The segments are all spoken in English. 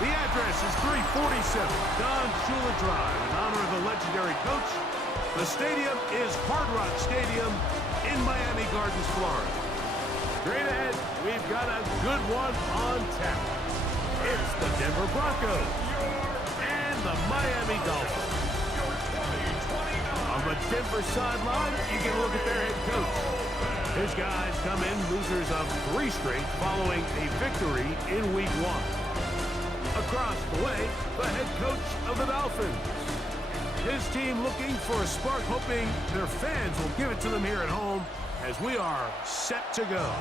The address is 347 Don Shula Drive. In honor of the legendary coach, the stadium is Hard Rock Stadium in Miami Gardens, Florida. Straight ahead, we've got a good one on tap. It's the Denver Broncos and the Miami Dolphins. On the Denver sideline, you get a look at their head coach. His guys come in losers of 3 straight following a victory in Week 1. Across the way, the head coach of the Dolphins. His team looking for a spark, hoping their fans will give it to them here at home as we are set to go.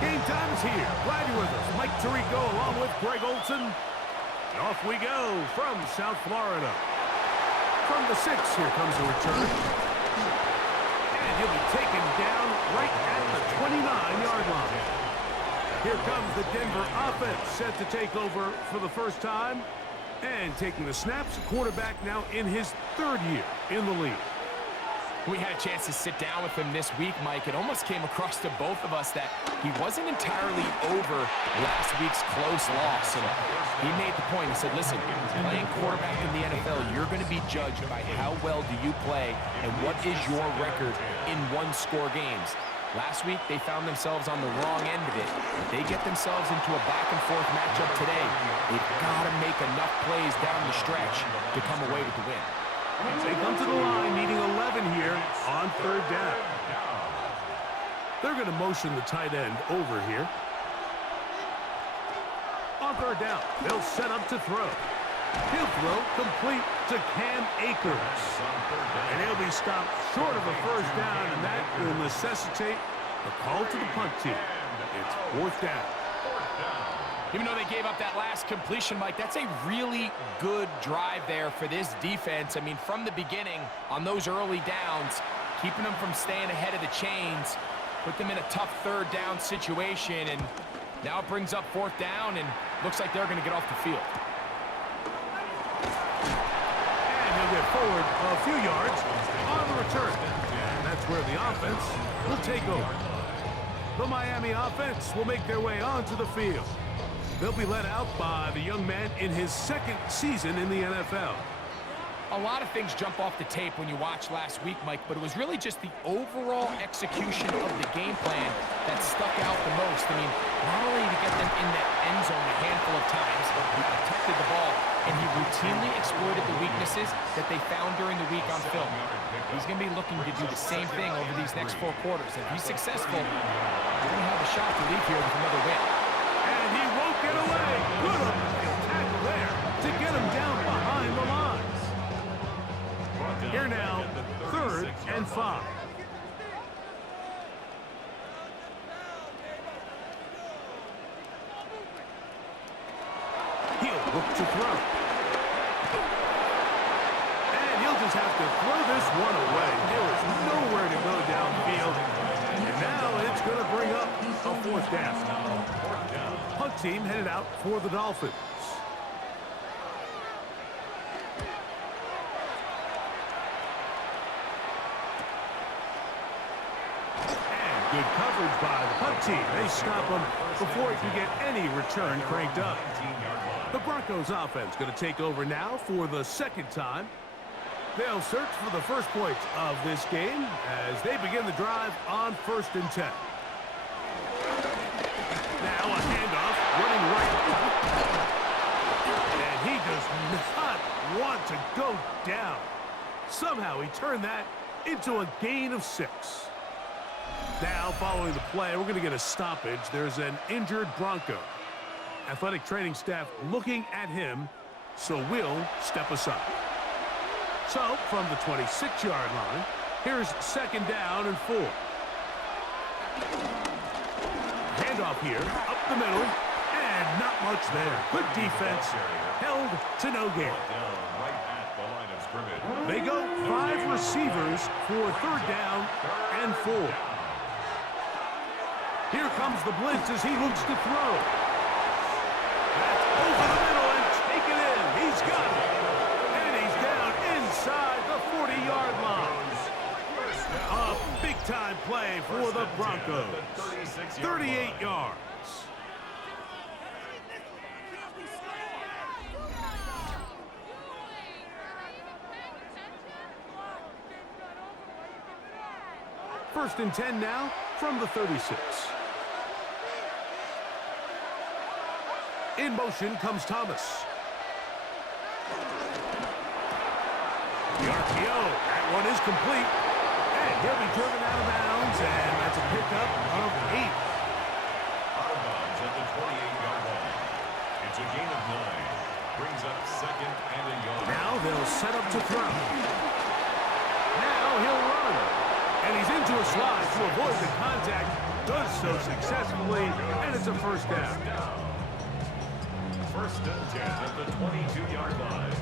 Game time is here. Glad you're with us. Mike Tirico along with Greg Olson. And off we go from South Florida. From the 6, here comes a return. And he'll be taken down right at the 29-yard line. Here comes the Denver offense set to take over for the first time. And taking the snaps, quarterback now in his 3rd year in the league. We had a chance to sit down with him this week, Mike. It almost came across to both of us that he wasn't entirely over last week's close loss. And he made the point. He said, listen, playing quarterback in the NFL, you're going to be judged by how well do you play and what is your record in one-score games. Last week, they found themselves on the wrong end of it. They get themselves into a back-and-forth matchup today. They've got to make enough plays down the stretch to come away with the win. They come to the line, needing 11 here on 3rd down. They're going to motion the tight end over here. On 3rd down, they'll set up to throw. He'll throw complete to Cam Akers. And he'll be stopped short of a 1st down, and that will necessitate a call to the punt team. It's 4th down. Even though they gave up that last completion, Mike, that's a really good drive there for this defense. I mean, from the beginning, on those early downs, keeping them from staying ahead of the chains, put them in a tough 3rd down situation, and now it brings up 4th down, and looks like they're going to get off the field. And he'll get forward a few yards on the return. And that's where the offense will take over. The Miami offense will make their way onto the field. They'll be led out by the young man in his 2nd season in the NFL. A lot of things jump off the tape when you watch last week, Mike, but it was really just the overall execution of the game plan that stuck out the most. I mean, not only to get them in that end zone a handful of times, but he protected the ball, and he routinely exploited the weaknesses that they found during the week on film. He's going to be looking to do the same thing over these next 4 quarters. If he's successful, we're going to have a shot to leave here with another win. And he won't get away. Good up-the-field tackle there to get him down behind the lines. Here now, 3rd and 5. He'll look to throw. And he'll just have to throw this one away. There is nowhere to go downfield. And now it's going to bring up a 4th down. Punt team headed out for the Dolphins. And good coverage by the punt team. They stop him before he can get any return cranked up. The Broncos offense going to take over now for the 2nd time. They'll search for the first points of this game as they begin the drive on 1st and 10. Now a handoff, running right. And he does not want to go down. Somehow he turned that into a gain of 6. Now, following the play, we're going to get a stoppage. There's an injured Bronco. Athletic training staff looking at him, so we'll step aside. So, from the 26-yard line, here's 2nd down and 4. Handoff here, up the middle, and not much there. Good defense, held to no gain. They go 5 receivers for 3rd down and 4. Here comes the blitz as he looks to throw. That's over the middle and taken in. He's got it. And he's down inside the 40-yard line. A big-time play for the Broncos. 38 yards. First and 10 now from the 36. In motion comes Thomas. The RPO, that one is complete. And he'll be driven out of bounds, and that's a pickup of 8. Out of bounds at the 28-yard line. It's a gain of 9. Brings up second and a yard. Now they'll set up to throw. Now he'll run. And he's into a slide to avoid the contact. Does so successfully, and it's a first down. First and 10 at the 22-yard line.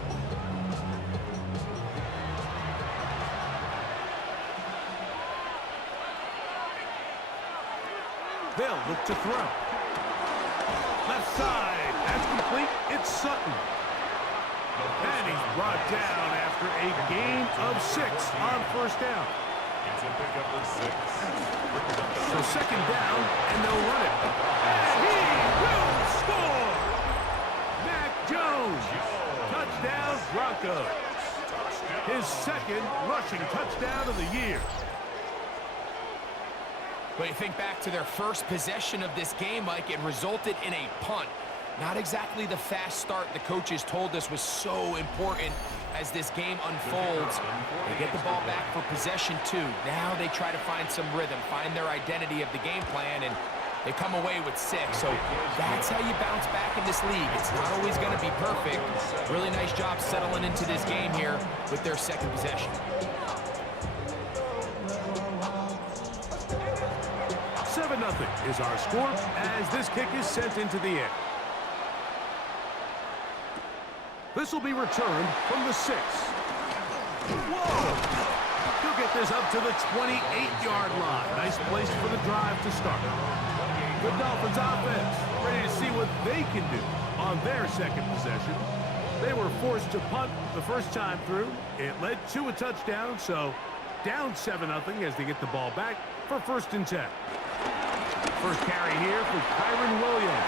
They'll look to throw. Left side. That's complete. It's Sutton. And he's brought down after a gain of 6 on first down. It's a pickup of 6. So second down, and they'll run it. And he will score! Mac Jones. Touchdown, Broncos. His second rushing touchdown of the year. But you think back to their first possession of this game, Mike, it resulted in a punt. Not exactly the fast start the coaches told us was so important as this game unfolds. They get the ball back for possession 2. Now they try to find some rhythm, find their identity of the game plan, and they come away with 6. So that's how you bounce back in this league. It's not always going to be perfect. Really nice job settling into this game here with their second possession. 7-0 is our score as this kick is sent into the air. This will be returned from the 6. Whoa! He'll get this up to the 28-yard line. Nice place for the drive to start. The Dolphins offense ready to see what they can do on their second possession. They were forced to punt the first time through. It led to a touchdown, so down 7-0 as they get the ball back for first and 10. First carry here for Kyron Williams.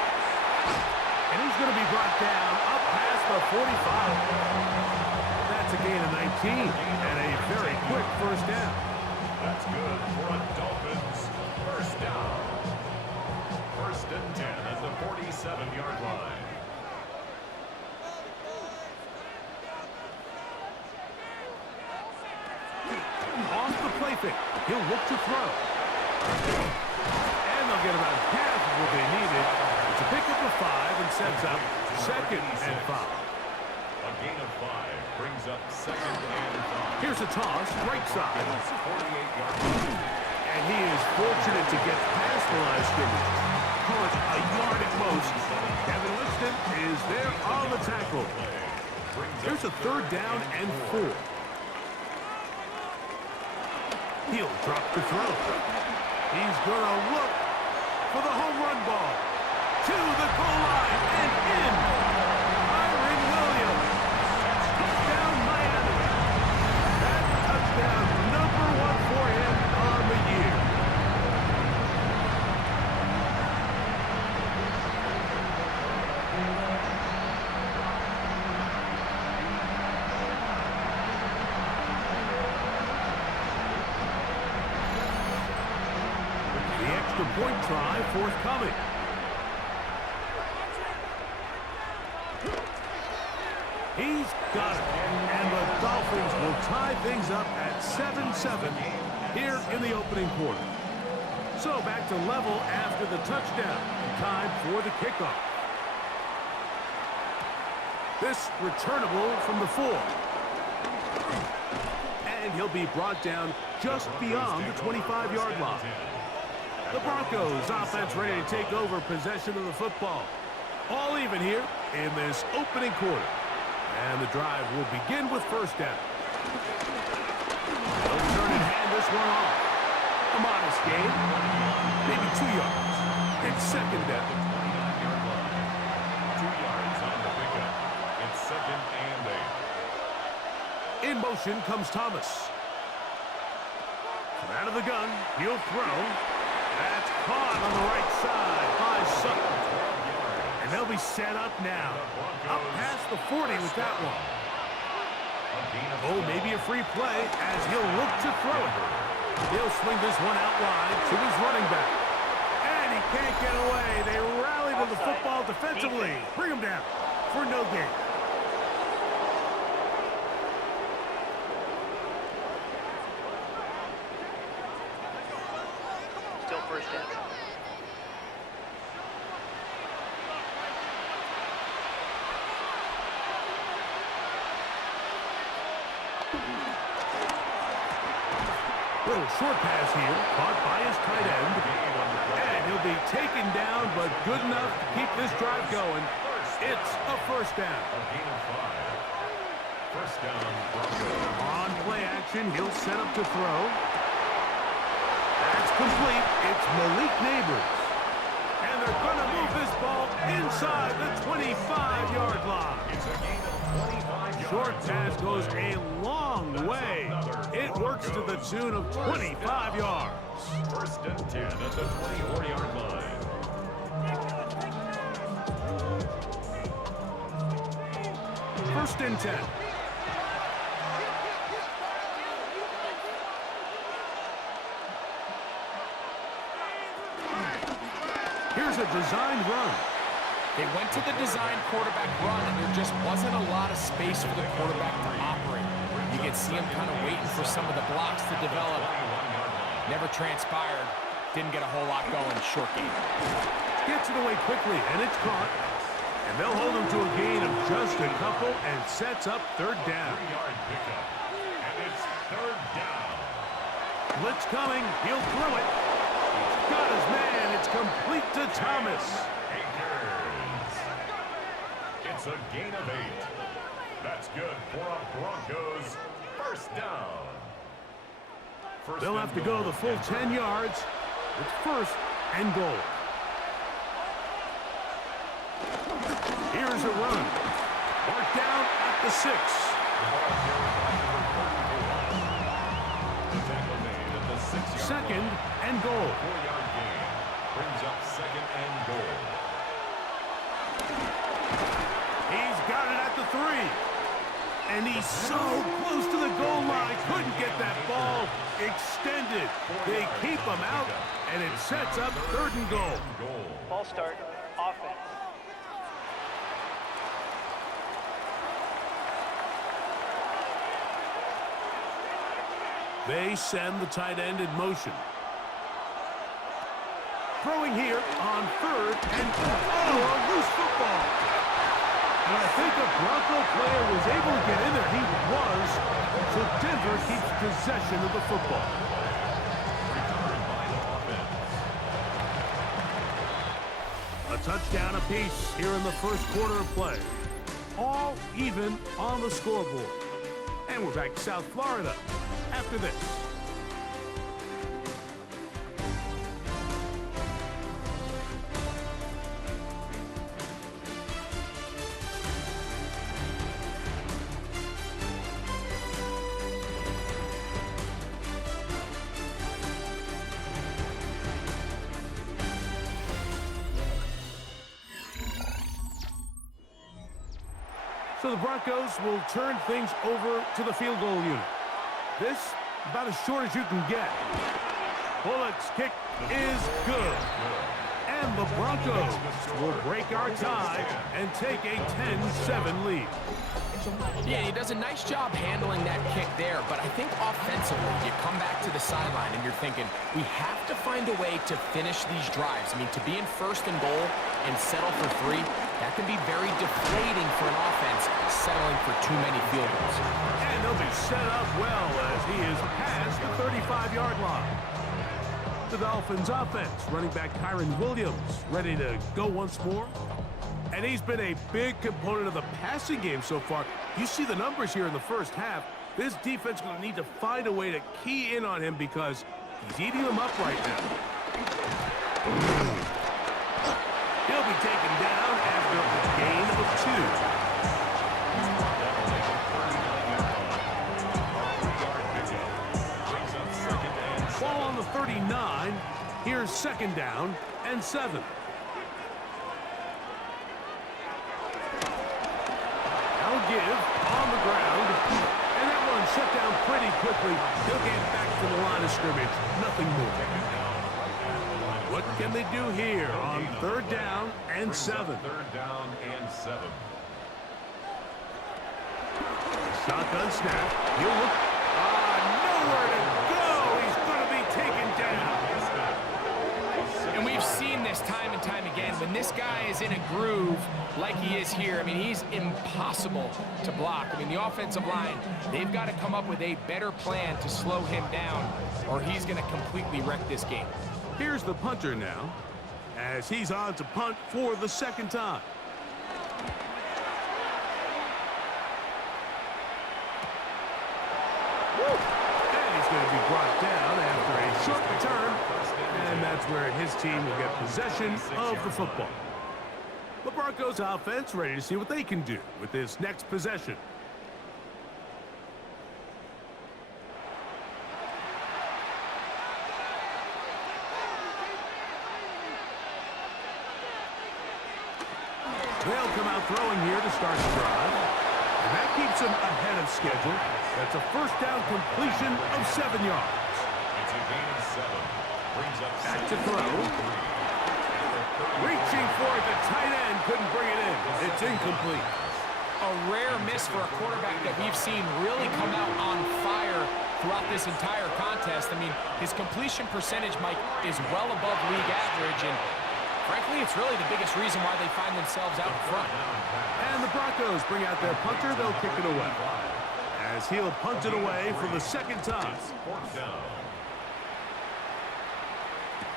And he's going to be brought down up past the 45. That's a gain of 19 and a very quick first down. That's good for a Dolphins first down. First and 10 at the 47-yard line. Off the play fake, he'll look to throw. And they'll get about half of what they needed to pick up a 5 and sets up second and 5. A gain of 5 brings up second and 5. Here's a toss, right side. 48-yard line. And he is fortunate to get past the line of scrimmage. Call it a yard at most. Kevin Winston is there on the tackle. Here's a third down and 4. He'll drop the throw. He's going to look for the home run ball. To the goal line and in. Kyron Williams. Touchdown, Miami. That touchdown #1 for him on the year. The extra point try forthcoming. He's got it. And the Dolphins will tie things up at 7-7 here in the opening quarter. So back to level after the touchdown. Time for the kickoff. This returnable from the 4. And he'll be brought down just beyond the 25-yard line. The Broncos offense ready to take over possession of the football. All even here in this opening quarter. And the drive will begin with first down. They'll turn and hand this one off. A modest gain, maybe 2 yards. It's second down. 2 yards on the pickup. It's second and 8. In motion comes Thomas. Out of the gun, he'll throw. That's caught on the right side by Sutton. And they'll be set up now. Up past the 40 with that one. Oh, maybe a free play as he'll look to throw it. He'll swing this one out wide to his running back. And he can't get away. They rally to the football defensively. Bring him down for no gain. Still first down. Little short pass here, caught by his tight end. And he'll be taken down, but good enough to keep this drive going. It's a first down. A gain of 5. First down, Broncos. On play action, he'll set up to throw. That's complete. It's Malik Neighbors. And they're going to move this ball inside the 25-yard line. It's a gain of 25 yards. Short pass goes a long way. It works to the tune of 25 yards. First and 10 at the 24-yard line. First and 10. Here's a designed run. They went to the design quarterback run, and there just wasn't a lot of space for the quarterback to operate. You could see him kind of waiting for some of the blocks to develop. Never transpired. Didn't get a whole lot going. Short game. Gets it away quickly, and it's caught. And they'll hold him to a gain of just a couple and sets up third down. 3-yard pickup. And it's third down. Blitz coming. He'll throw it. He's got his man. It's complete to Thomas. Akers. It's a gain of 8. That's good for a Broncos first down. They'll have to go the full 10 yards. It's first and goal. Here's a run. Marked down at the 6. The tackle made at the 6-yard Second and goal. 4-yard gain brings up second and goal. He's got it at the 3. And he's so close to the goal line. Couldn't get that ball extended. They keep him out, and it sets up third and goal. Ball start. Offense. They send the tight end in motion. Throwing here on third and a loose football. And I think a Bronco player was able to get in there. He was. So Denver keeps possession of the football. Recovered by the offense. A touchdown apiece here in the first quarter of play. All even on the scoreboard. And we're back to South Florida after this. So the Broncos will turn things over to the field goal unit. This, about as short as you can get. Bullock's kick is good. And the Broncos will break our tie and take a 10-7 lead. Yeah, he does a nice job handling that kick there, but I think offensively, you come back to the sideline and you're thinking, we have to find a way to finish these drives. I mean, to be in first and goal and settle for 3, that can be very deflating for an offense settling for too many field goals. And they'll be set up well as he is past the 35-yard line. The Dolphins offense, running back Kyron Williams, ready to go once more. And he's been a big component of the passing game so far. You see the numbers here in the first half. This defense is going to need to find a way to key in on him because he's eating them up right now. He'll be taken down after a gain of 2. 9. Here's second down and 7. Now give on the ground. And that one shut down pretty quickly. He'll get back to the line of scrimmage. Nothing more. What can they do here on third down and 7? Third down and 7. Shotgun snap. He'll look. Nowhere to go. He's going to be taken down. And we've seen this time and time again. When this guy is in a groove like he is here, I mean, he's impossible to block. I mean, the offensive line, they've got to come up with a better plan to slow him down, or he's going to completely wreck this game. Here's the punter now, as he's on to punt for the second time. And he's going to be brought down after a short return, and that's where his team will get possession of the football. The Broncos offense ready to see what they can do with this next possession. They'll come out throwing here to start the drive. And that keeps them ahead of schedule. That's a first down completion of 7 yards. It's a gain of 7. Brings up Back to throw. Reaching for it, the tight end couldn't bring it in. It's incomplete. A rare miss for a quarterback that we've seen really come out on fire throughout this entire contest. I mean, his completion percentage, Mike, is well above league average, and frankly, it's really the biggest reason why they find themselves out in front. And the Broncos bring out their punter. They'll kick it away, as he'll punt it away for the second time. fourth down.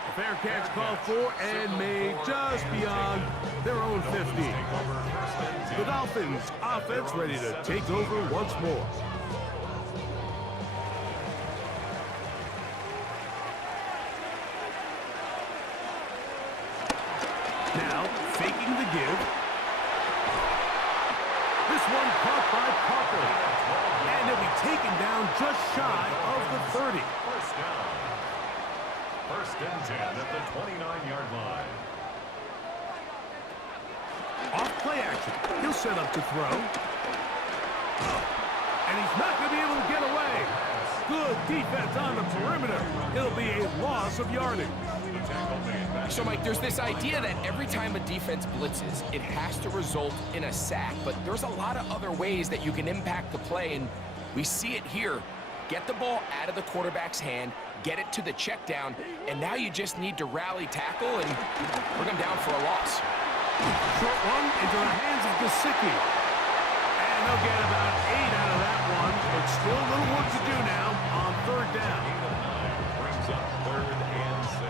A fair catch called for and made just beyond their own 50. The Dolphins offense ready to take over once more. Now, faking the give. This one caught by Parker. And he'll be taken down just shy of the 30. First down. First and 10 at the 29-yard line. Off play action. He'll set up to throw. And he's not going to be able to get away. Good defense on the perimeter. It'll be a loss of yardage. So, Mike, there's this idea that every time a defense blitzes, it has to result in a sack. But there's a lot of other ways that you can impact the play, and we see it here. Get the ball out of the quarterback's hand, get it to the check down, and now you just need to rally tackle and bring them down for a loss. Short one into the hands of Gesicki. And they'll get about 8 out of that one, but still a little work to do now on third down. Brings up third and 6.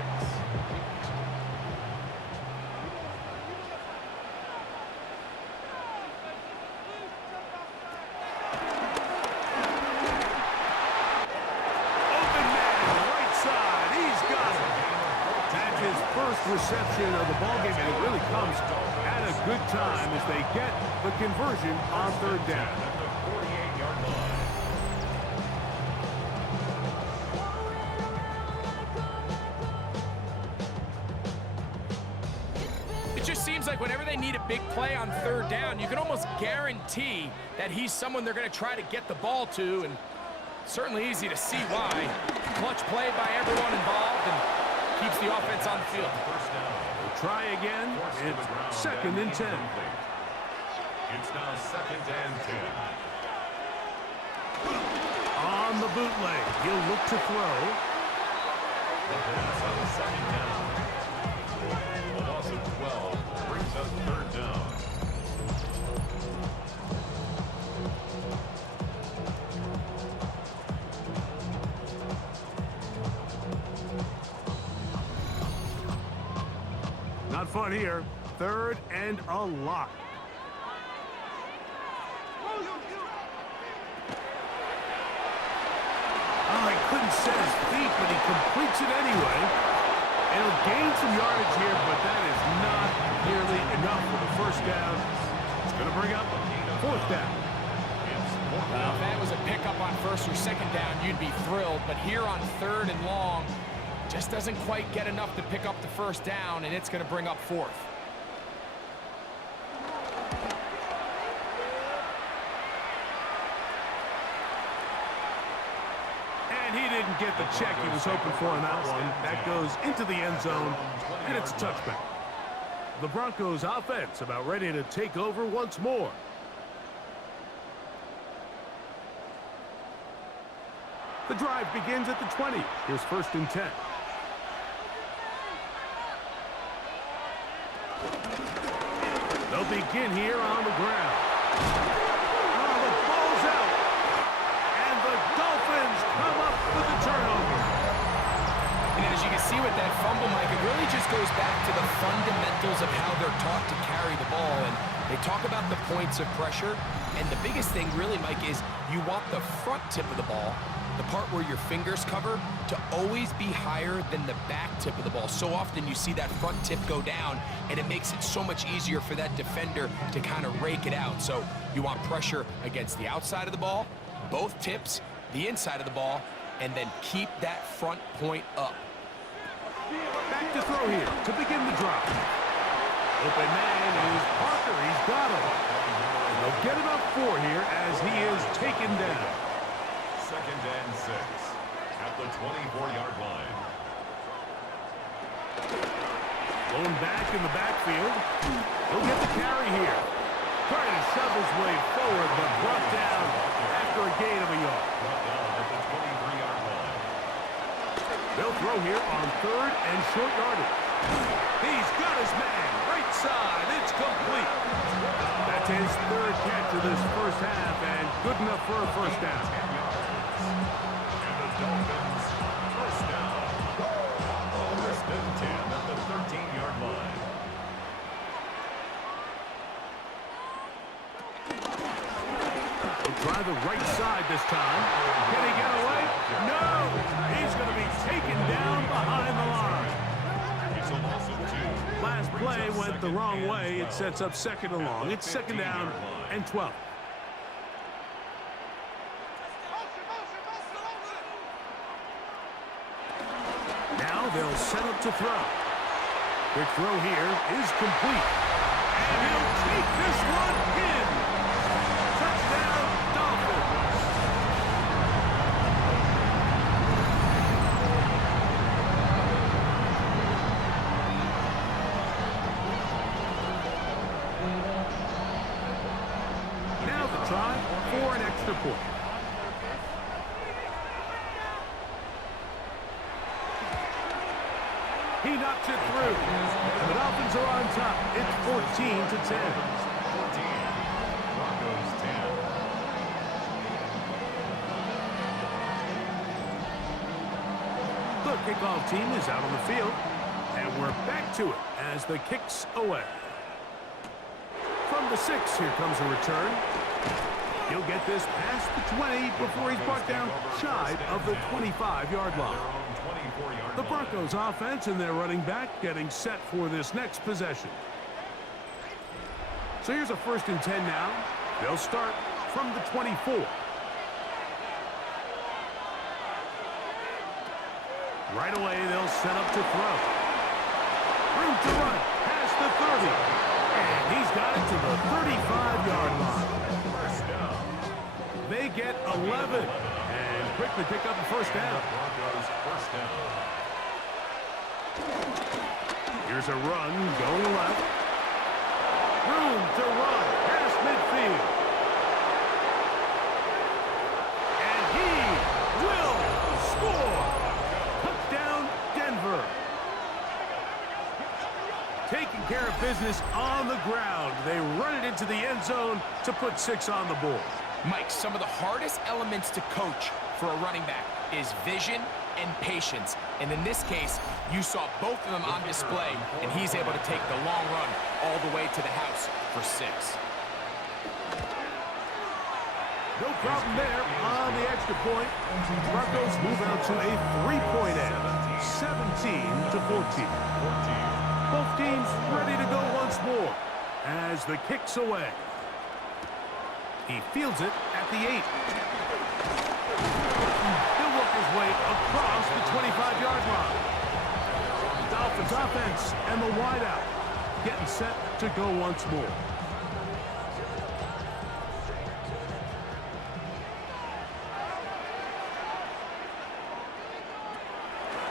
Open man, right side, he's got it. That's his first reception of the ballgame, and it really comes at a good time as they get the conversion on third down. At the 48-yard line. It just seems like whenever they need a big play on third down, you can almost guarantee that he's someone they're going to try to get the ball to, and certainly easy to see why. Clutch play by everyone involved and keeps the offense on the field. First down. We'll try again. It's second and 10. It's now second and 10. On the bootleg, he'll look to throw. The pass on the second down. A loss of 12 brings up third down. Not fun here. Third and a lot. Oh, he couldn't set his feet, but he completes it anyway. And he'll gain some yardage here, but that is not nearly enough for the first down. It's going to bring up fourth down. Well, if that was a pickup on first or second down, you'd be thrilled. But here on third and long, Just doesn't quite get enough to pick up the first down, and it's going to bring up fourth. And he didn't get the check he was hoping for on that one. That goes into the end zone, and it's a touchback. The Broncos offense about ready to take over once more. The drive begins at the 20. Here's 1st and 10. They'll begin here on the ground. Oh, the ball's out. And the Dolphins come up with the turnover. And as you can see with that fumble, Mike, it really just goes back to the fundamentals of how they're taught to carry the ball. And they talk about the points of pressure. And the biggest thing really, Mike, is you want the front tip of the ball, the part where your fingers cover, to always be higher than the back tip of the ball. So often you see that front tip go down, and it makes it so much easier for that defender to kind of rake it out. So you want pressure against the outside of the ball, both tips, the inside of the ball, and then keep that front point up. Back to throw here to begin the drive. Open man is Parker. He's got him. And they'll get it up 4 here as he is taken down. 2nd and 6 at the 24-yard line. Going back in the backfield. He'll get the carry here. Trying to shove his way forward, but brought down after a gain of a yard. Brought down at the 23-yard line. They'll throw here on 3rd and short yardage. He's got his man. Right side. It's complete. That's his 3rd catch of this first half, and good enough for a first down. And the Dolphins, first down. 1st and 10 at the 13-yard line. He'll try the right side this time. Can he get away? No! He's going to be taken down behind the line. It's a loss of 2. Last play went the wrong way. It sets up 2nd and long. It's 2nd down and 12. Now they'll set up to throw. Quick throw here is complete. And he'll take this one in. Touchdown, Dolphins. Now the try for an extra point. He knocks it through. And the Dolphins are on top. It's 14-10. 14. Broncos 10. The kickoff team is out on the field. And we're back to it as the kick's away. From the 6, here comes a return. He'll get this past the 20 before he's brought down shy of the 25-yard line. The Broncos offense and their running back getting set for this next possession. So here's a 1st and 10 now. They'll start from the 24. Right away, they'll set up to throw. Room to run past the 30. And he's got it to the 35-yard line. First down. They get 11 and quickly pick up a first down. Broncos first down. Here's a run going left. Room to run past midfield. And he will score. Touchdown, Denver. Taking care of business on the ground. They run it into the end zone to put 6 on the board. Mike, some of the hardest elements to coach for a running back is vision and patience. And in this case, you saw both of them on display, and he's able to take the long run all the way to the house for 6. No problem there on the extra point. Broncos move out to a 3-point end, 17-14. Both teams ready to go once more as the kick's away. He fields it at the 8. He'll work his way across the 25-yard line. Dolphins offense and the wideout getting set to go once more.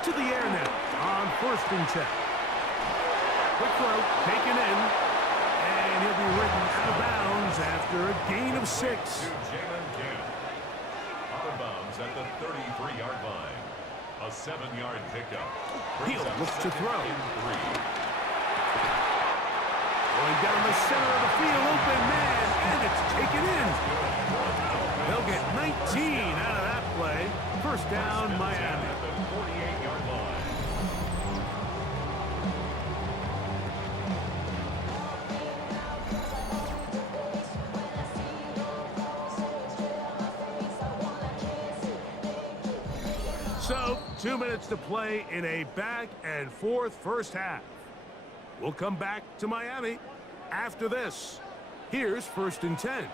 To the air now on 1st and 10. Quick throw, taken in, and he'll be ridden out of bounds after a gain of 6. Out of bounds at the 33-yard line. A 7-yard pickup. He'll look to throw. Going down the center of the field, open man, and it's taken in. They'll get 19 out of that play. 1st down, Miami. At the 48-yard line. So, 2 minutes to play in a back-and-forth first half. We'll come back to Miami after this. Here's 1st and 10.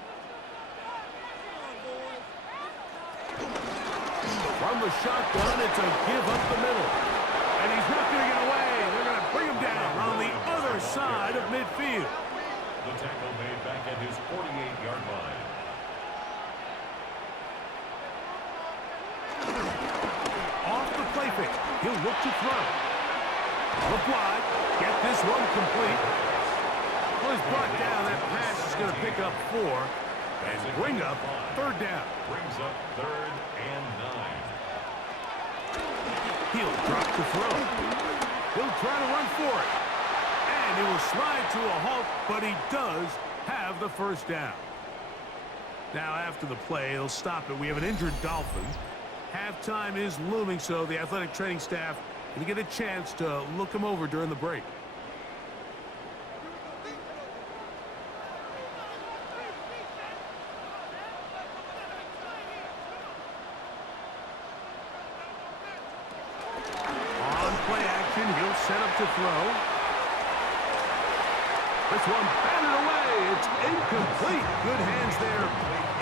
From the shotgun, it's a give up the middle. And he's not going to get away. They're going to bring him down on the other side of midfield. The tackle made back at his 48-yard line. Off the play fake. He'll look to throw. Look wide. Get this one complete. Well, he's brought down. That pass is going to pick up 4 and bring up 3rd down. Brings up 3rd and 9. He'll drop the throw. He'll try to run for it. And he will slide to a halt, but he does have the 1st down. Now, after the play, he'll stop it. We have an injured Dolphin. Halftime is looming, so the athletic training staff can get a chance to look him over during the break. On play action, he'll set up to throw. This one batted away. It's incomplete. Good hands there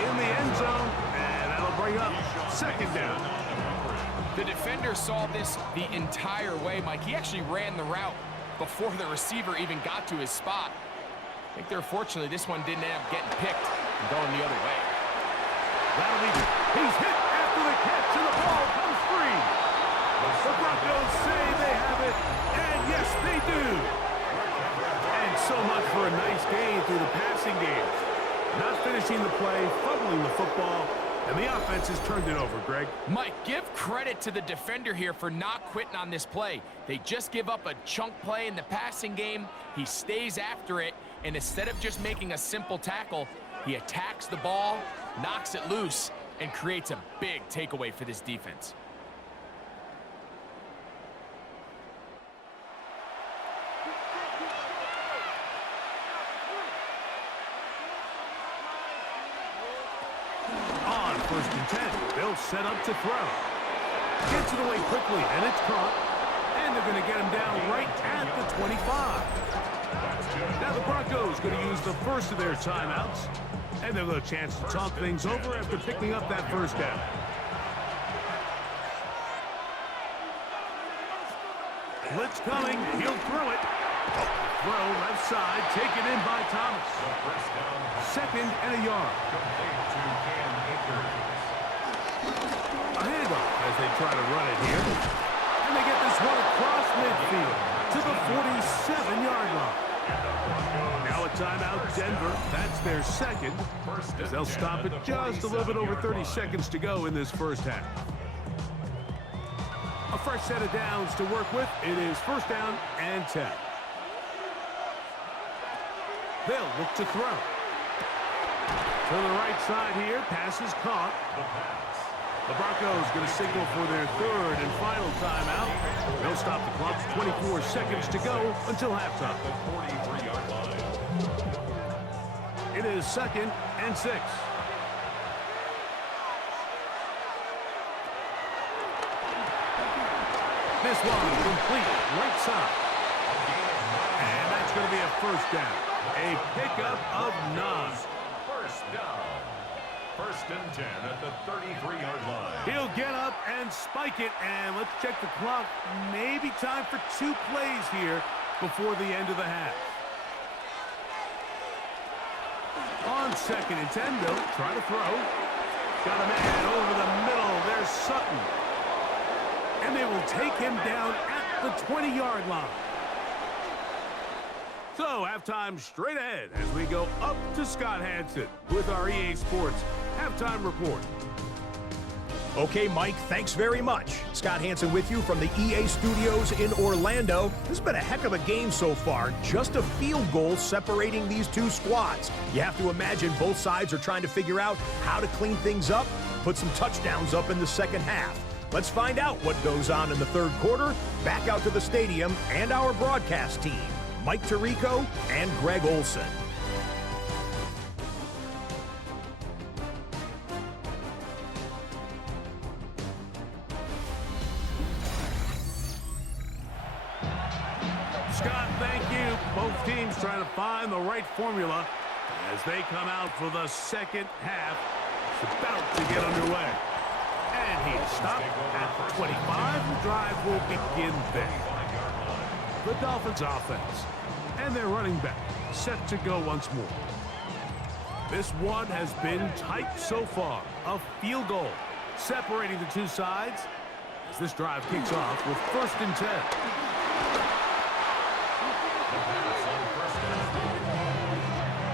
in the end zone, and that'll bring up 2nd down. The defender saw this the entire way, Mike. He actually ran the route before the receiver even got to his spot. I think they're fortunately this one didn't end up getting picked and going the other way. That'll be, he's hit after the catch, and the ball comes free. The Broncos say they have it, and yes, they do. And so much for a nice gain through the passing game. Not finishing the play, fumbling the football, and the offense has turned it over, Greg. Mike, give credit to the defender here for not quitting on this play. They just give up a chunk play in the passing game. He stays after it, and instead of just making a simple tackle, he attacks the ball, knocks it loose, and creates a big takeaway for this defense. On 1st and 10, they'll set up to throw. Gets it away quickly, and it's caught. And they're going to get him down right at the 25. Now the Broncos going to use the first of their timeouts. And they'll have a chance to talk things over after picking up that 1st down. Blitz coming. He'll throw it. Throw left side, taken in by Thomas. 2nd and a yard. A handoff as they try to run it here. And they get this one across midfield to the 47-yard line. Now a timeout, Denver. That's their 2nd, as they'll stop it just a little bit over 30 seconds to go in this first half. A fresh set of downs to work with. It is 1st down and 10. They'll look to throw. To the right side here, pass is caught. The Broncos going to signal for their 3rd and final timeout. They'll stop the clock. 24 seconds to go until halftime. It is 2nd and 6. This one complete right side. And that's going to be a 1st down. A pickup of 9. 1st down. First and 10 at the 33-yard line. He'll get up and spike it, and let's check the clock. Maybe time for 2 plays here before the end of the half. On 2nd and 10, they'll try to throw. Got a man over the middle. There's Sutton. And they will take him down at the 20-yard line. So, halftime straight ahead as we go up to Scott Hansen with our EA Sports Halftime Report. Okay, Mike, thanks very much. Scott Hansen with you from the EA Studios in Orlando. This has been a heck of a game so far. Just a field goal separating these two squads. You have to imagine both sides are trying to figure out how to clean things up, put some touchdowns up in the second half. Let's find out what goes on in the third quarter. Back out to the stadium and our broadcast team, Mike Tirico and Greg Olson. Scott, thank you. Both teams trying to find the right formula as they come out for the second half. It's about to get underway. And he stopped at the 25. The drive will begin there. The Dolphins offense and their running back set to go once more. This one has been tight so far. A field goal separating the two sides as this drive kicks off with 1st and 10.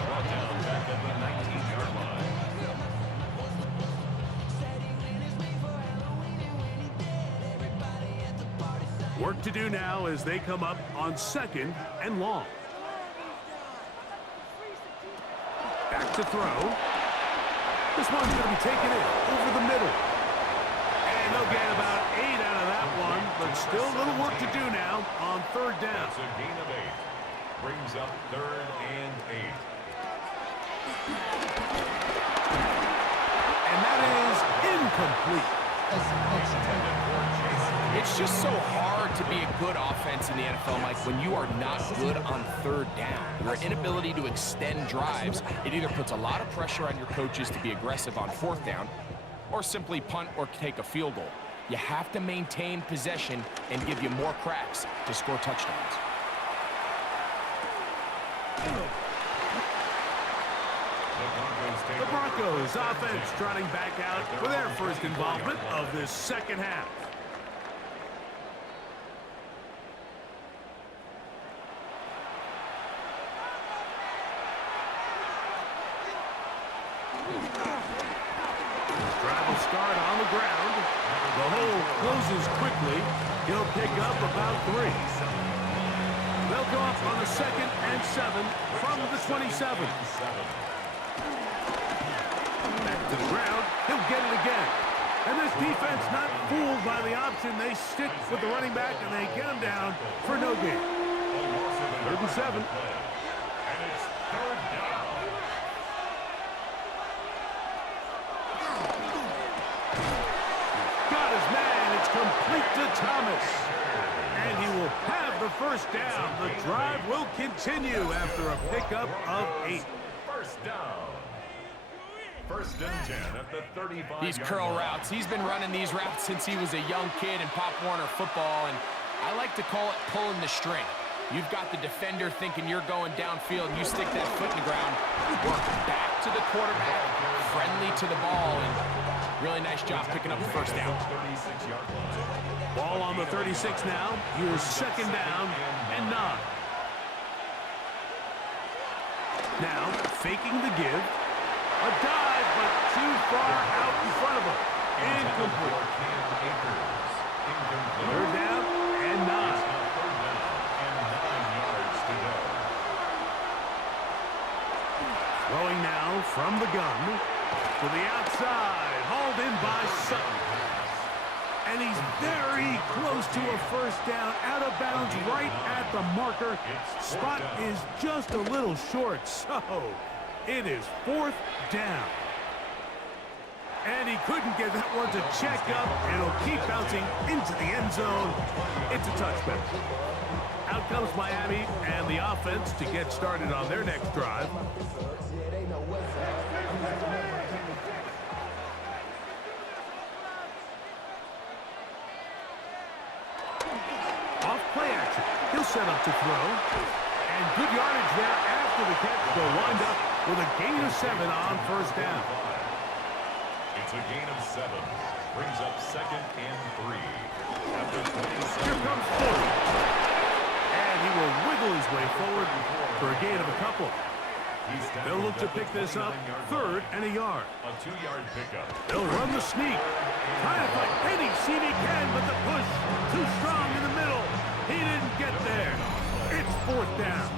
Brought down back at the 19-yard line. Work to do now as they come up on 2nd and long. Back to throw. This one's going to be taken in over the middle. And they'll get about 8 out of that one, but still a little work to do now on 3rd down. That's a gain of 8. Brings up 3rd and 8. And that is incomplete. It's just so hard to be a good offense in the NFL, Mike, when you are not good on 3rd down. Your inability to extend drives, it either puts a lot of pressure on your coaches to be aggressive on 4th down or simply punt or take a field goal. You have to maintain possession and give you more cracks to score touchdowns. The Broncos offense trotting back out for their first involvement of this second half. Drive will start on the ground. The hole closes quickly. He'll pick up about 3. They'll go up on the 2nd and 7 from the 27. Back to the ground. He'll get it again. And this defense not fooled by the option. They stick with the running back and they get him down for no gain. 3rd and 7. And it's 3rd down. Got his man. It's complete to Thomas. And he will have the 1st down. The drive will continue after a pickup of 8. 1st down. 1st and 10 at the 35. These curl routes, he's been running these routes since he was a young kid in Pop Warner football, and I like to call it pulling the string. You've got the defender thinking you're going downfield, and you stick that foot in the ground, work back to the quarterback, friendly to the ball, and really nice job picking up the 1st down. 36-yard line. Ball on the 36 now. Here's 2nd down and 9. Now, faking the give. A dive, but too far out in front of him. Incomplete. 3rd down and 9. 3rd down and 9 yards to go. Throwing now from the gun to the outside. Hauled in by Sutton. And he's very close to a 1st down, out of bounds right at the marker. Spot is just a little short, so it is 4th down. And he couldn't get that one to check up, and it'll keep bouncing into the end zone. It's a touchback. Out comes Miami and the offense to get started on their next drive. set up to throw. And good yardage there after the catch. They'll wind up with a gain of 7 on first down. It's a gain of 7. Brings up 2nd and 3. After 27. Here comes 40. And he will wiggle his way forward for a gain of a couple. They'll look to pick this up 3rd and a yard. A 2-yard pickup. They'll run the sneak. Trying to fight any seam he can, but the push too strong in the middle. He didn't get there. It's 4th down.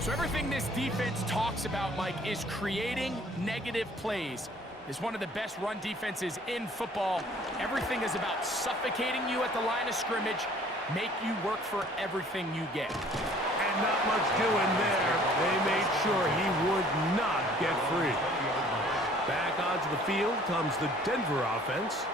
So everything this defense talks about, Mike, is creating negative plays. It's one of the best run defenses in football. Everything is about suffocating you at the line of scrimmage, make you work for everything you get. And not much doing there. They made sure he would not get free. Back onto the field comes the Denver offense.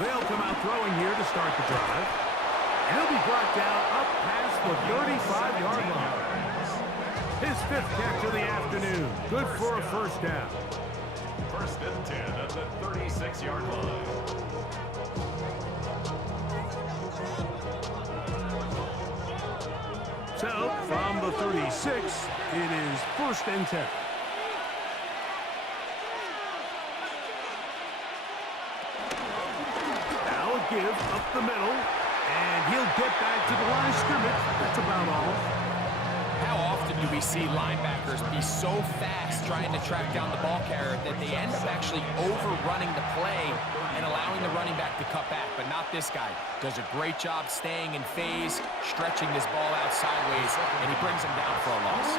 They'll come out throwing here to start the drive. And he'll be brought down up past the 35-yard line. His 5th catch of the afternoon. Good for a first down. 1st and 10 at the 36-yard line. So, from the 36, it is 1st and 10. Now a give up the middle, and he'll get back to the line of scrimmage. That's about all. How often do we see linebackers be so fast trying to track down the ball carrier that they end up actually overrunning the play and allowing the running back to cut back? But not this guy. Does a great job staying in phase, stretching this ball out sideways, and he brings him down for a loss.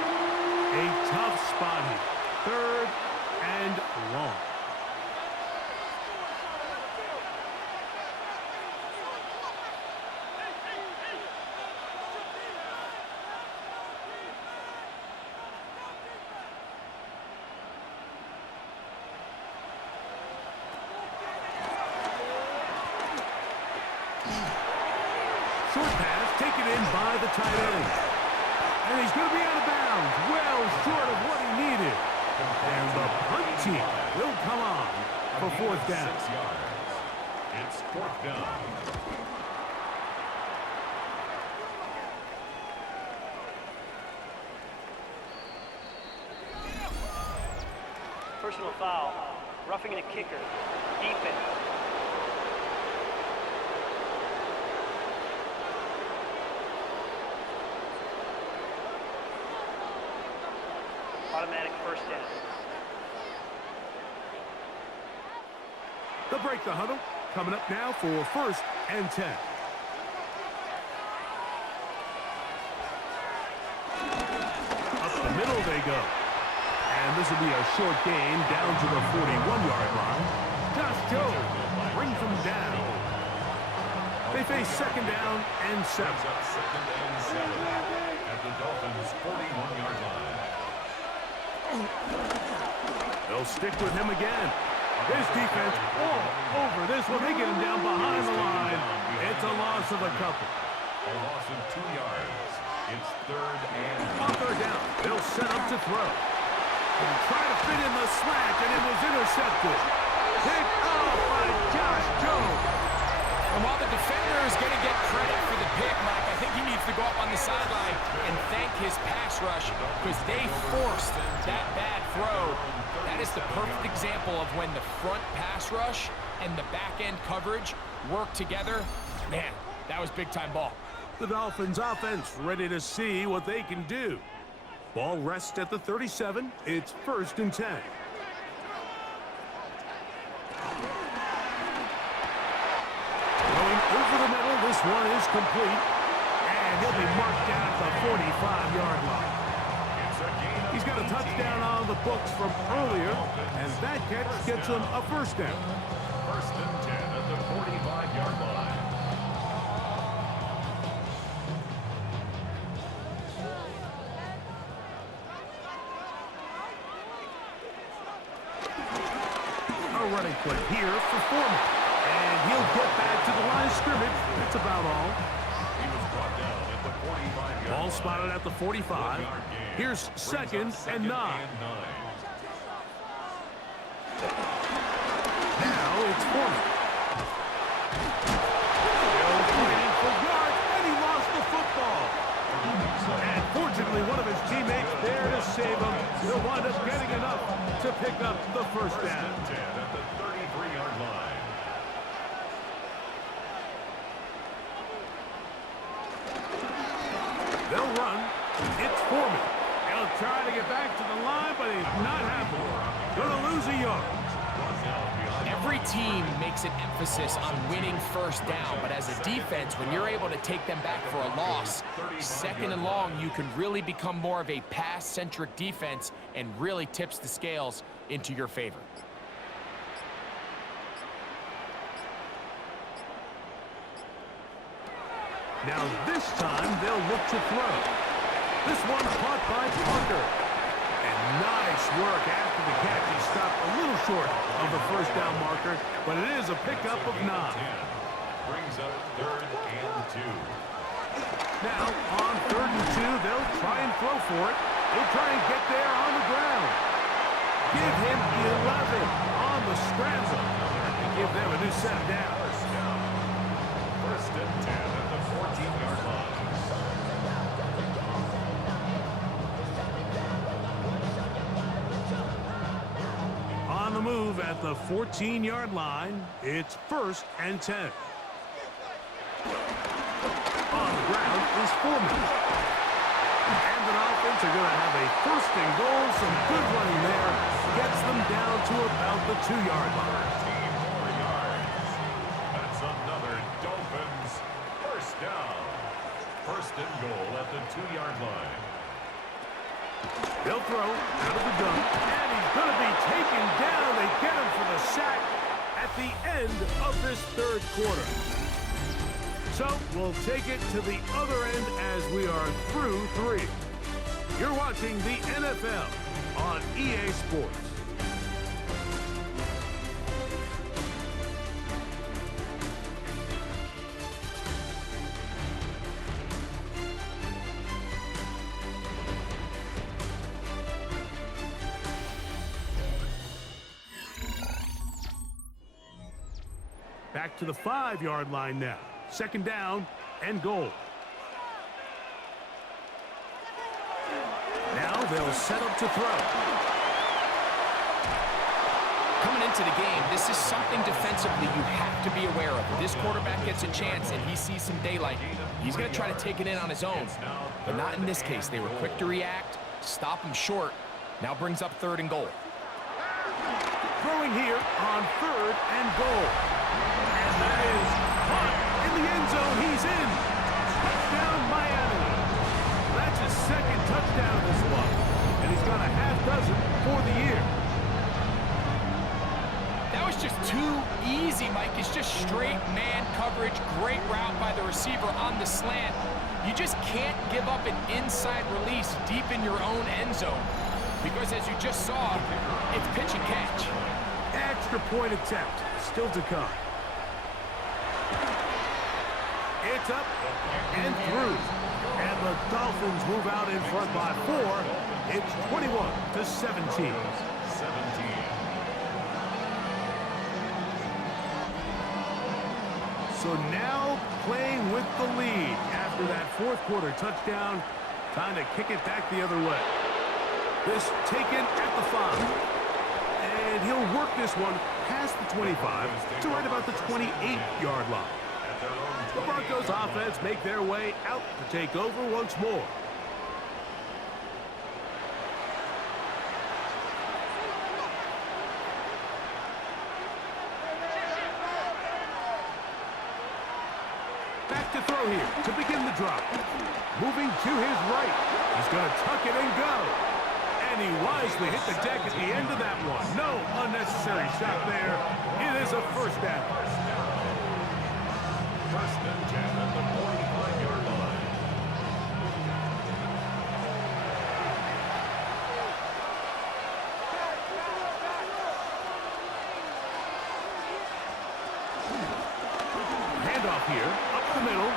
A tough spot here. 3rd and long. Short pass taken in by the tight end. And he's going to be out of bounds. Well short of what he needed. And the punt team will come on for 4th down. 6 yards. It's 4th down. Personal foul. Roughing the kicker. Defense. Automatic first down. They'll break the huddle. Coming up now for 1st and 10. Up the middle they go. And this will be a short gain down to the 41-yard line. Josh Jones brings them down. They face 2nd down and 7. Up 2nd and 7 at the Dolphins' 41-yard line. They'll stick with him again. This defense all over this one. They get him down behind the line. It's a loss of a couple. A loss of 2 yards. It's 3rd and On 3rd down, they'll set up to throw. And try to fit in the slant, and it was intercepted. Picked off by Josh Jones. And while the defender is going to get credit for the pick, Mike, I think he needs to go up on the sideline and thank his pass rush because they forced that bad throw. That is the perfect example of when the front pass rush and the back-end coverage work together. Man, that was big-time ball. The Dolphins offense ready to see what they can do. Ball rests at the 37. It's 1st and 10. Going over the middle, this one is complete. And he'll be marked down at the 45-yard line. He's got a touchdown on the books from earlier, and that catch gets him a 1st down. 1st and 10 at the 45-yard line. A running play here for Foreman. And he'll get back to the line of scrimmage. That's about all. He was brought down at the 45-yard line. Ball spotted at the 45. Here's 2nd and 9. Now it's Foreman. Still fighting for yards, and he lost the football. And fortunately, one of his teammates there to save him. He'll wind up getting enough to pick up the first down. 10 at the 33-yard line. They'll run. It's Foreman. He'll try to get back to the line, but he's not happening. Gonna lose a yard. Every team makes an emphasis on winning first down, but as a defense, when you're able to take them back for a loss, 2nd and long, you can really become more of a pass-centric defense and really tips the scales into your favor. Now this time, they'll look to throw. This one caught by Parker. And nice work after the catch. He stopped a little short of the first down marker, but it is a pickup of 9. Brings up 3rd and 2. Now, on 3rd and 2, they'll try and throw for it. He'll try and get there on the ground. Give him 11 on the scramble. And give them a new set of downs. 1st and 10 at the 14-yard line. On the move at the 14-yard line, it's 1st and 10. On the ground is Foreman. And an offense are going to have a 1st and goal. Some good running there. Gets them down to about the 2-yard line. 14 yards. That's another Dolphins 1st down. 1st and goal at the 2-yard line. They'll throw out of the gun, and he's going to be taken down. They get him for the sack at the end of this 3rd quarter. So we'll take it to the other end as we are through 3. You're watching the NFL on EA Sports. Back to the 5-yard line now. 2nd down and goal. Now they'll set up to throw. Coming into the game, this is something defensively you have to be aware of. If this quarterback gets a chance and he sees some daylight, he's going to try to take it in on his own. But not in this case. They were quick to react, stop him short. Now brings up 3rd and goal. Throwing here on 3rd and goal. And that is caught in the end zone. He's in. Touchdown, Miami. That's his 2nd touchdown of this one. And he's got a half dozen for the year. That was just too easy, Mike. It's just straight man coverage. Great route by the receiver on the slant. You just can't give up an inside release deep in your own end zone. Because as you just saw, it's pitch and catch. Extra point attempt still to come. It's up and through. And the Dolphins move out in front by 4. It's 21-17. So now playing with the lead after that 4th quarter touchdown. Time to kick it back the other way. This taken at the 5. And he'll work this one past the 25 to right about the 28-yard line. The Broncos offense make their way out to take over once more. Back to throw here to begin the drop. Moving to his right. He's going to tuck it and go. And he wisely hit the deck at the end of that one. No unnecessary shot there. It is a 1st down. 1st and 10 at the 45-yard line. Handoff here, up the middle.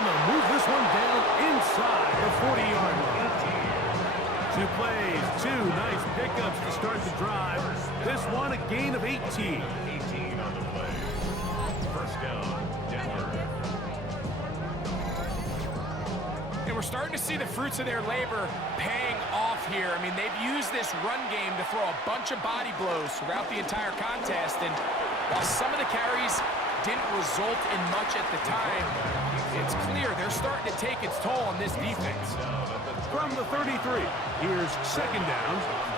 And they'll move this one down inside the 40-yard line. 2 plays, 2 nice pickups to start the drive. This one a gain of 18. 18 on the play. First down, Denver. And we're starting to see the fruits of their labor paying off here. I mean, they've used this run game to throw a bunch of body blows throughout the entire contest. And while some of the carries didn't result in much at the time, it's clear they're starting to take its toll on this defense. From the 33, here's 2nd down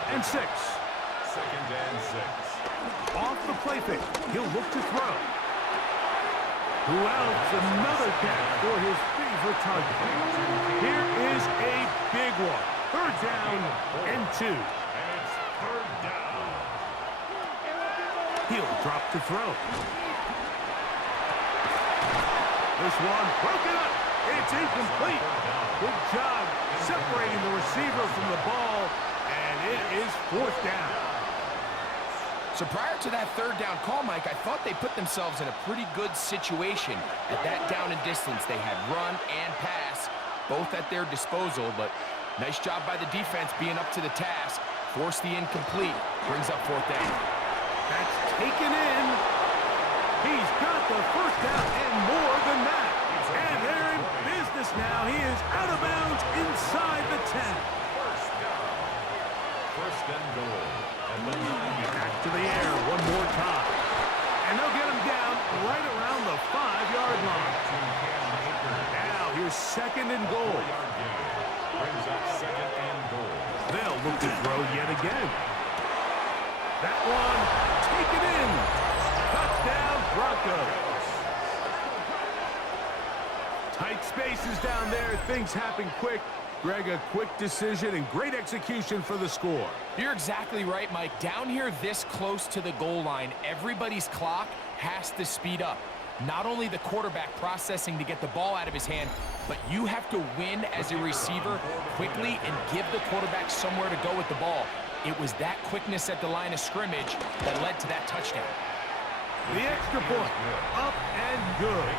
and 6. 2nd and 6. Off the play fake, he'll look to throw. Who else? Another catch for his favorite target. Here is a big one. 3rd down and 2. And it's 3rd down. He'll drop to throw. This one broken up. It's incomplete. Good job separating the receiver from the ball, and it is 4th down. So prior to that 3rd down call, Mike, I thought they put themselves in a pretty good situation at that down and distance. They had run and pass, both at their disposal, but nice job by the defense being up to the task. Forced the incomplete, brings up 4th down. That's taken in. He's got the 1st down and more than that. And they're in business now. He is out of bounds inside the 10. First down. 1st and goal. And the 9. Back to the air one more time. And they'll get him down right around the 5-yard line. Now here's 2nd and goal. Brings up 2nd and goal. They'll look to throw yet again. That one taken in. Touchdown Broncos. Tight spaces down there. Things happen quick. Greg, a quick decision and great execution for the score. You're exactly right, Mike. Down here this close to the goal line, everybody's clock has to speed up. Not only the quarterback processing to get the ball out of his hand, but you have to win as a receiver quickly and give the quarterback somewhere to go with the ball. It was that quickness at the line of scrimmage that led to that touchdown. The extra point, up and good.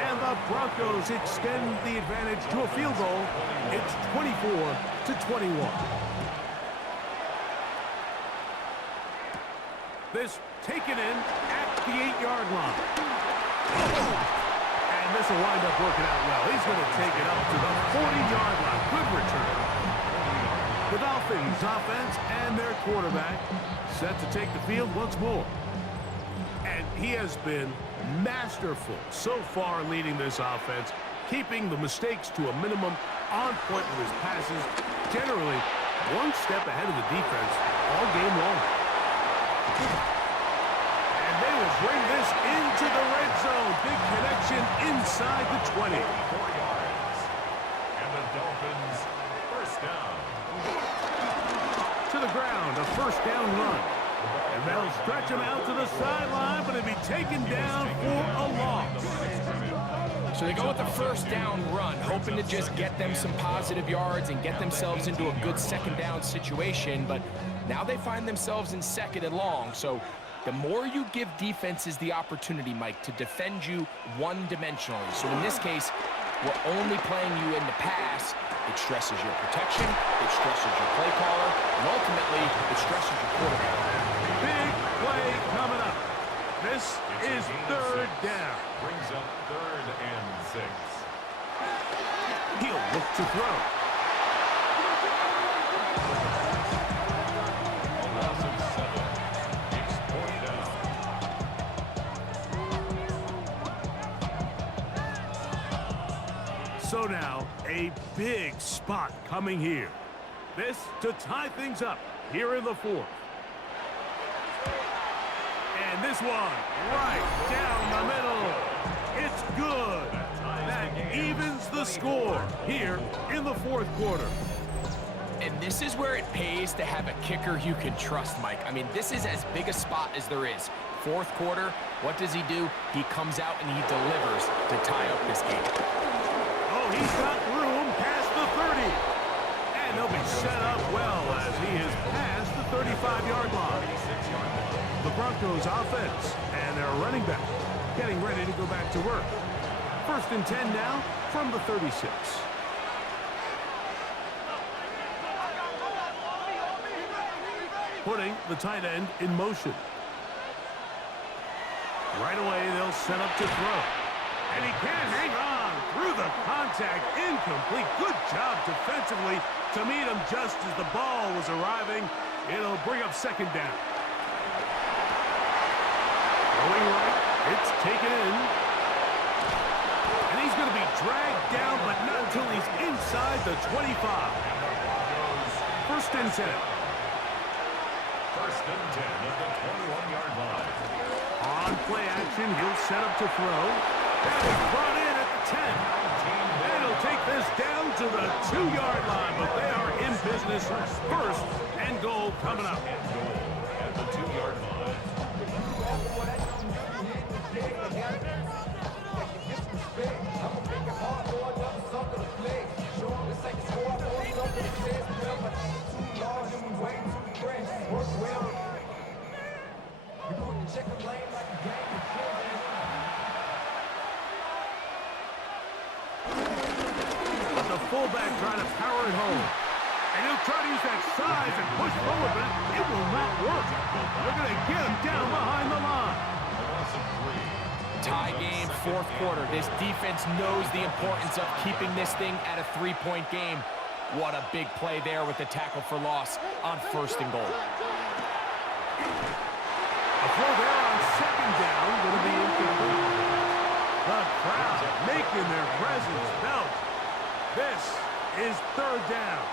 And the Broncos extend the advantage to a field goal. It's 24-21. This taken in at the 8-yard line. And this will wind up working out well. He's going to take it up to the 40-yard line. Good return. The Dolphins offense and their quarterback set to take the field once more. And he has been masterful so far leading this offense, keeping the mistakes to a minimum, on point with his passes, generally one step ahead of the defense all game long. And they will bring this into the red zone. Big connection inside the 20. 4 yards. And the Dolphins, 1st down. To the ground, a 1st down run. And they'll stretch him out to the sideline, but he'll be taken down for a loss. So they go with the 1st down run, hoping to just get them some positive yards and get themselves into a good 2nd down situation, but now they find themselves in 2nd and long. So the more you give defenses the opportunity, Mike, to defend you one-dimensionally. So in this case, we're only playing you in the pass. It stresses your protection, it stresses your play caller, and ultimately, it stresses your quarterback. Big play coming up. This is 3rd down. Brings up 3rd and 6. He'll look to throw. A loss of 7. It's 4th down. So now, a big spot coming here. This to tie things up here in the 4th. And this one right down the middle. It's good. That evens the score here in the 4th quarter. And this is where it pays to have a kicker you can trust, Mike. I mean, this is as big a spot as there is. 4th quarter, what does he do? He comes out and he delivers to tie up this game. Oh, he's got room past the 30. And he'll be set up well as he is past the 35-yard line. The Broncos offense and their running back getting ready to go back to work. First and 10 now from the 36. Putting the tight end in motion. Right away, they'll set up to throw. And he can hang on through the contact. Incomplete. Good job defensively to meet him just as the ball was arriving. It'll bring up second down. Throwing right. It's taken in. And he's going to be dragged down, but not until he's inside the 25. First and 10. First and 10 at the 21-yard line. On play action, he'll set up to throw. That is brought in at the 10. And he'll take this down to the 2-yard line, but they are in business. First and goal coming up. At the 2-yard line. But the fullback trying to power it home. And he'll try to use that size and push forward, but it will not work. They're going to get him down behind the line. Tie game, fourth quarter. This defense knows the importance of keeping this thing at a 3-point game. What a big play there with the tackle for loss on first and goal. A throw there on second down, going to be incomplete. The crowd making their presence felt. This is third down.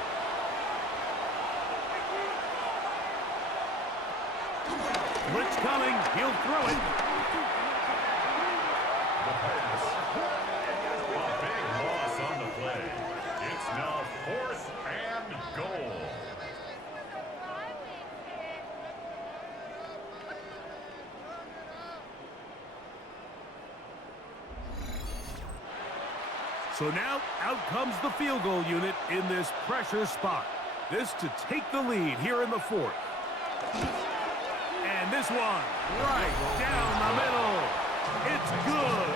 Blitz coming, he'll throw it. The pass. A big loss on the play. It's now fourth and goal. So now, out comes the field goal unit in this pressure spot. This to take the lead here in the fourth. And this one, right down the middle. It's good.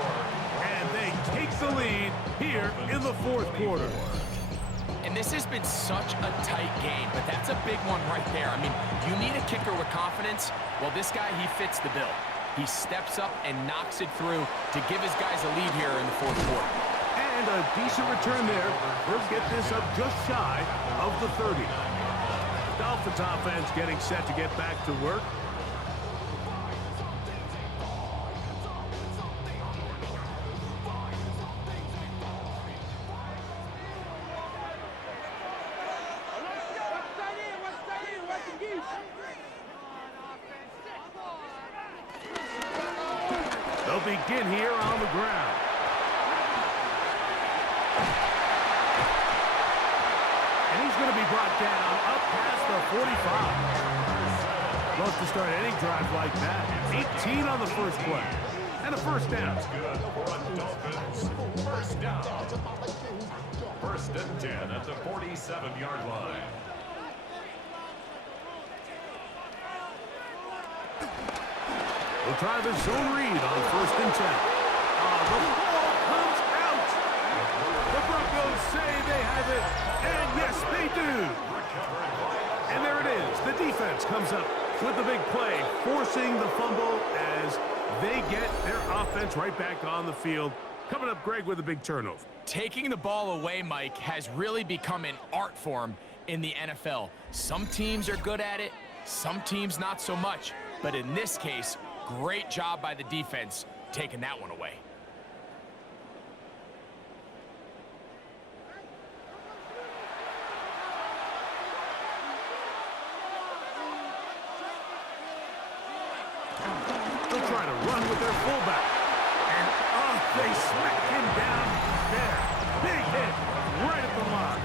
And they take the lead here in the fourth quarter. And this has been such a tight game, but that's a big one right there. I mean, you need a kicker with confidence. Well, this guy, he fits the bill. He steps up and knocks it through to give his guys a lead here in the fourth quarter. And a decent return there. They'll get this up just shy of the 30. Dolphins offense getting set to get back to work. They'll begin here on the ground. And he's going to be brought down up past the 45. Love to start any drive like that. 18 on the first play. And a first down. Good for a Dolphins. First down. First and 10 at the 47-yard line. We'll try the zone read on first and 10. The ball comes out. The Broncos say they have it, and yes, they do. And there it is. The defense comes up with the big play, forcing the fumble as they get their offense right back on the field. Coming up, Greg, with a big turnover. Taking the ball away, Mike, has really become an art form in the NFL. Some teams are good at it, some teams not so much. But in this case, great job by the defense taking that one away. They'll try to run with their fullback. And, they smack him down there. Big hit right at the line.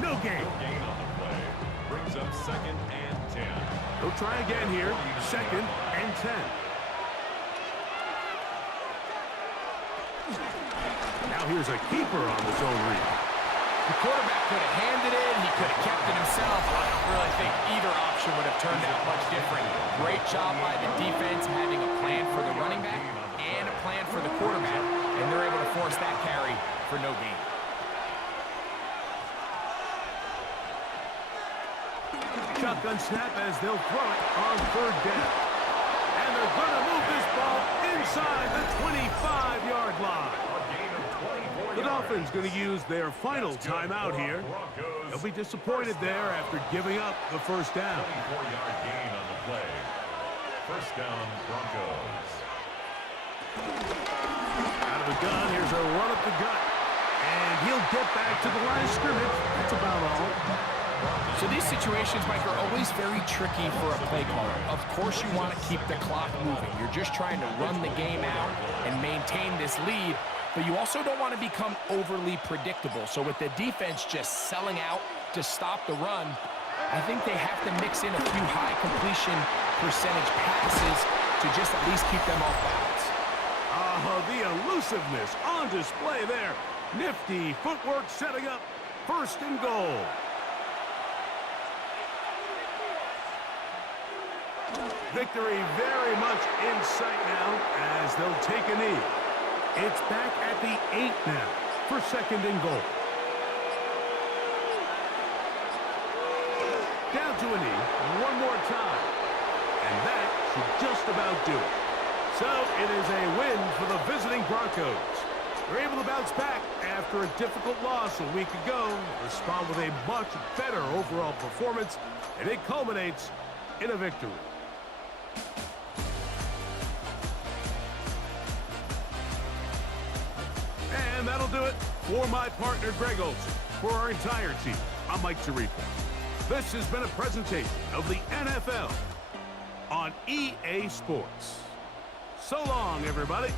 No gain. Gain on the play. Brings up second and 10. They'll try again here. Second and 10. Now here's a keeper on the zone read. The quarterback could have handed it. He could have kept it himself. I don't really think either option would have turned out much different. Great job by the defense having a plan for the running back and a plan for the quarterback. and they're able to force that carry for no gain. Shotgun snap as they'll throw it on 3rd down. And they're going to move this ball inside the 25-yard line. The Dolphins going to use their final timeout here. They'll be disappointed there after giving up the 1st down. 24-yard gain on the play. 1st down, Broncos. Out of the gun, here's a run up the gut. And he'll get back to the line of scrimmage. That's about all. So these situations, Mike, are always very tricky for a play caller. Of course you want to keep the clock moving. You're just trying to run the game out and maintain this lead, but you also don't want to become overly predictable. So with the defense just selling out to stop the run, I think they have to mix in a few high completion percentage passes to just at least keep them off balance. The elusiveness on display there. Nifty footwork setting up 1st and goal. Victory very much in sight now as they'll take a knee. It's back at the 8 now for 2nd and goal. Down to a knee one more time. And that should just about do it. So it is a win for the visiting Broncos. They're able to bounce back after a difficult loss a week ago, respond with a much better overall performance, and it culminates in a victory. And that'll do it for my partner, Greg Olson. For our entire team, I'm Mike Tirico. This has been a presentation of the NFL on EA Sports. So long, everybody.